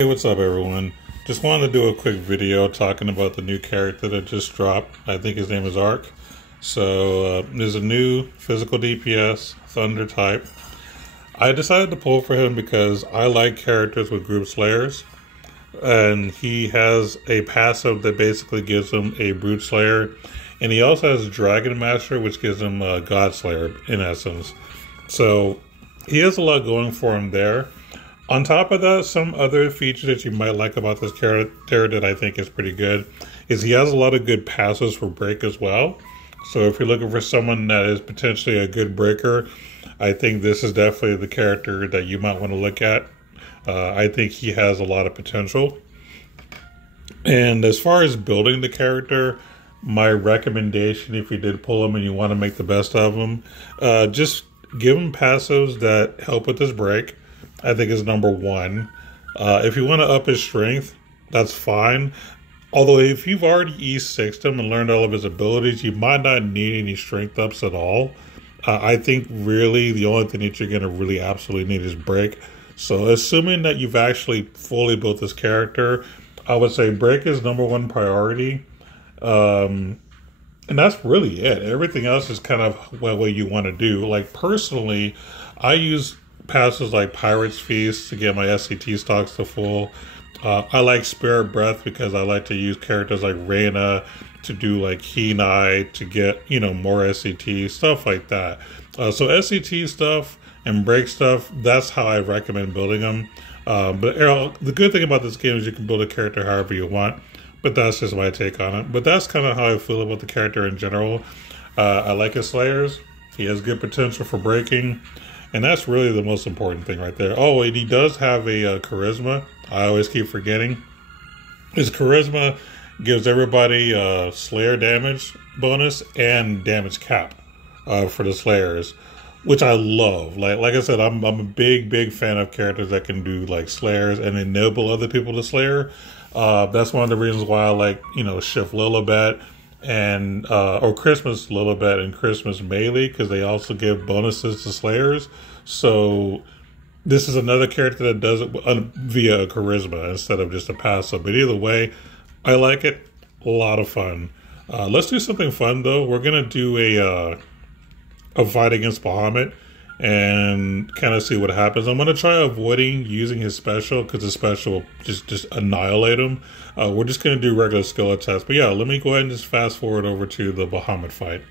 Hey, what's up, everyone? Just wanted to do a quick video talking about the new character that just dropped. I think his name is Arkh. So, there's a new physical DPS, Thunder type. I decided to pull for him because I like characters with group slayers. And he has a passive that basically gives him a brute slayer. And he also has Dragon Master, which gives him a God Slayer, in essence. So, he has a lot going for him there. On top of that, some other feature that you might like about this character that I think is pretty good is he has a lot of good passes for break as well. So if you're looking for someone that is potentially a good breaker, I think this is definitely the character that you might want to look at. I think he has a lot of potential. And as far as building the character, my recommendation, if you did pull him and you want to make the best of him, just give him passives that help with his break. I think is number one. If you want to up his strength, that's fine. Although if you've already E6'd him and learned all of his abilities, you might not need any strength ups at all. I think really the only thing that you're going to really absolutely need is break. So assuming that you've actually fully built this character, I would say break is number one priority. And that's really it. Everything else is kind of what you want to do. Like personally, I use passes like Pirate's Feast to get my SCT stocks to full. I like Spirit Breath because I like to use characters like Reyna to do like Keen Eye to get, more SCT, stuff like that. So SCT stuff and break stuff, that's how I recommend building them. But the good thing about this game is you can build a character however you want, but that's just my take on it. But that's kind of how I feel about the character in general. I like his Slayers. He has good potential for breaking. And that's really the most important thing right there. Oh, and he does have a charisma. I always keep forgetting. His charisma gives everybody Slayer damage bonus and damage cap for the Slayers, which I love. Like I said, I'm a big fan of characters that can do like Slayers and enable other people to Slayer. That's one of the reasons why I like Shift Lilibet and or Christmas Lilibet and Christmas Melee, because they also give bonuses to Slayers. So this is another character that does it via a charisma instead of just a passive. But either way, I like it. A lot of fun. Let's do something fun though. We're gonna do a fight against Bahamut and kind of see what happens. I'm gonna try avoiding using his special because his special will just annihilate him. We're just gonna do regular skill tests. But yeah, let me go ahead and just fast forward over to the Bahamut fight.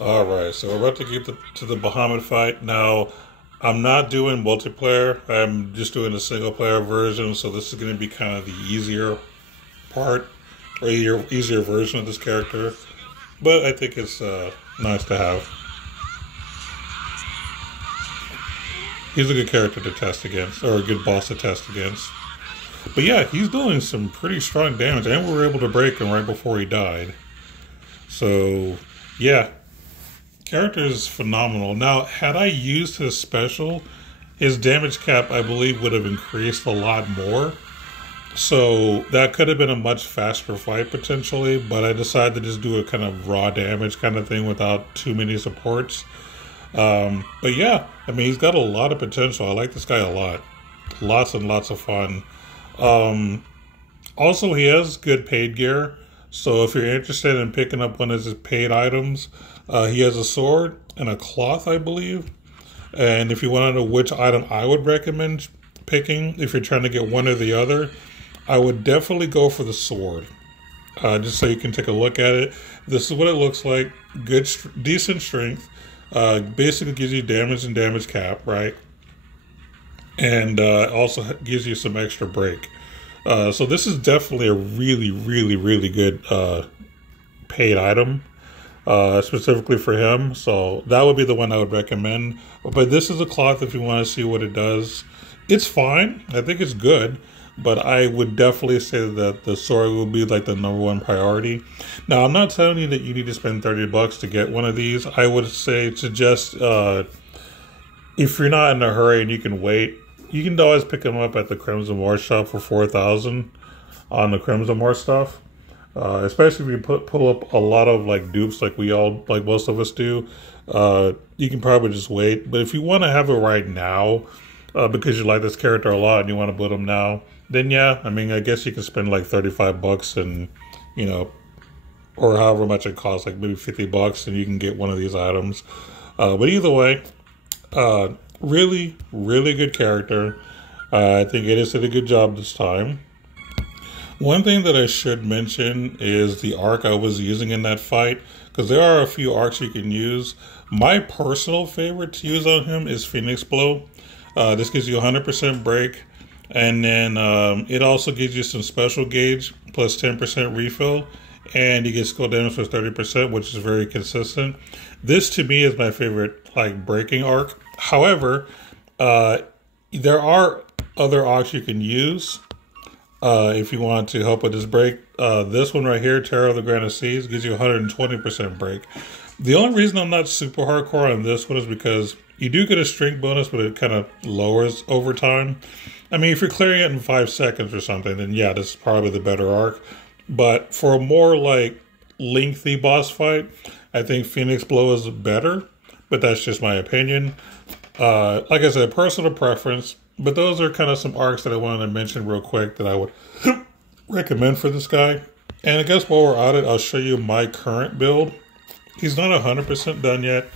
Alright, so we're about to get to the Bahamut fight. Now, I'm not doing multiplayer. I'm just doing a single player version, so this is gonna be kind of the easier part, or easier version of this character. But I think it's nice to have. He's a good character to test against, or a good boss to test against. But yeah, he's doing some pretty strong damage, and we were able to break him right before he died. So, yeah. Character is phenomenal. Now, had I used his special, his damage cap, I believe, would have increased a lot more. So, that could have been a much faster fight, potentially, but I decided to just do a kind of raw damage kind of thing without too many supports. But yeah, I mean, he's got a lot of potential. I like this guy a lot. Lots and lots of fun. Also, he has good paid gear. So if you're interested in picking up one of his paid items, he has a sword and a cloth, I believe. And if you want to know which item I would recommend picking, if you're trying to get one or the other, I would definitely go for the sword. Just so you can take a look at it. This is what it looks like. Good, decent strength. Basically gives you damage and damage cap, right? And also gives you some extra break. So this is definitely a really good paid item, specifically for him. So that would be the one I would recommend. But this is a cloth if you want to see what it does. It's fine. I think it's good. But I would definitely say that the sword will be like the number one priority. Now, I'm not telling you that you need to spend $30 to get one of these. I would suggest if you're not in a hurry and you can wait, you can always pick them up at the Crimson War shop for $4,000 on the Crimson War stuff. Especially if you pull up a lot of like dupes like most of us do. You can probably just wait. But if you want to have it right now, because you like this character a lot and you want to build him now, then yeah, I mean, I guess you can spend like 35 bucks and, you know, or however much it costs, like maybe 50 bucks, and you can get one of these items. But either way, really, really good character. I think Edis did a good job this time. One thing that I should mention is the Arkh I was using in that fight, because there are a few Arkhs you can use. My personal favorite to use on him is Phoenix Blow. This gives you 100% break, and then it also gives you some special gauge plus 10% refill, and you get skill damage for 30%, which is very consistent. This to me is my favorite like breaking Arkh. However, there are other Arkhs you can use if you want to help with this break. This one right here, Terror of the Granite Seas, gives you 120% break. The only reason I'm not super hardcore on this one is because you do get a strength bonus, but it kind of lowers over time. I mean, if you're clearing it in 5 seconds or something, then yeah, this is probably the better Arkh. But for a more like lengthy boss fight, I think Phoenix Blow is better, but that's just my opinion. Like I said, personal preference, but those are kind of some Arkhs that I wanted to mention real quick that I would recommend for this guy. And I guess while we're at it, I'll show you my current build. He's not 100% done yet.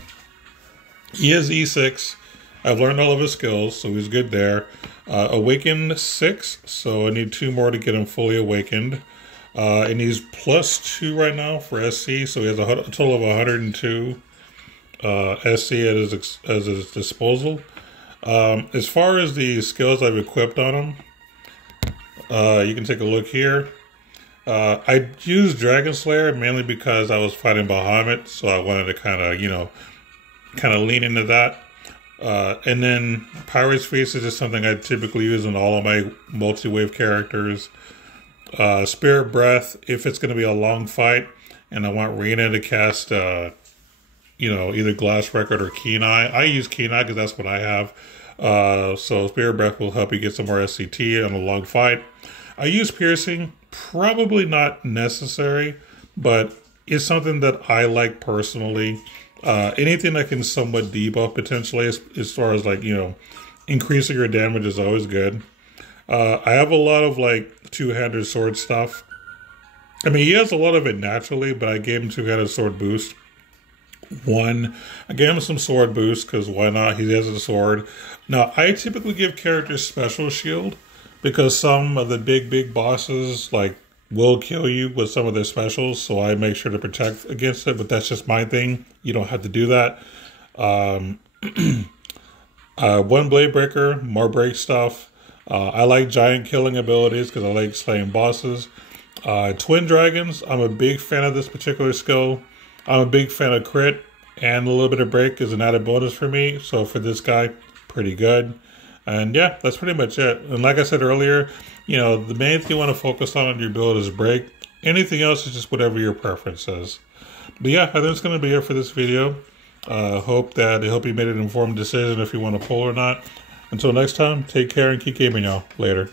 He is E6. I've learned all of his skills, so he's good there. Awakened 6, so I need 2 more to get him fully awakened. And he's +2 right now for SC, so he has a total of 102 SC at his disposal. As far as the skills I've equipped on him, you can take a look here. I used Dragon Slayer mainly because I was fighting Bahamut, so I wanted to kind of lean into that. And then Pirate's Feast is just something I typically use in all of my multi-wave characters. Spirit Breath, if it's going to be a long fight and I want Rena to cast, either Glass Record or Keen Eye. I use Keen Eye because that's what I have. So Spirit Breath will help you get some more SCT on a long fight. I use Piercing, probably not necessary, but it's something that I like personally. Anything that can somewhat debuff potentially as far as like, increasing your damage is always good. I have a lot of like two-handed sword stuff. I mean, he has a lot of it naturally, but I gave him two-handed sword boost. I gave him some sword boost because why not? He has a sword. Now, I typically give characters special shield because some of the big bosses like will kill you with some of their specials, so I make sure to protect against it, but that's just my thing. You don't have to do that. One Blade Breaker, more break stuff. I like giant killing abilities because I like slaying bosses. Twin Dragons, I'm a big fan of this particular skill. I'm a big fan of crit, and a little bit of break is an added bonus for me. So for this guy, pretty good. And yeah, that's pretty much it. And like I said earlier, the main thing you want to focus on your build is break. Anything else is just whatever your preference is. But yeah, I think it's going to be it for this video. Hope you made an informed decision if you want to pull or not. Until next time, take care and keep gaming, y'all. Later.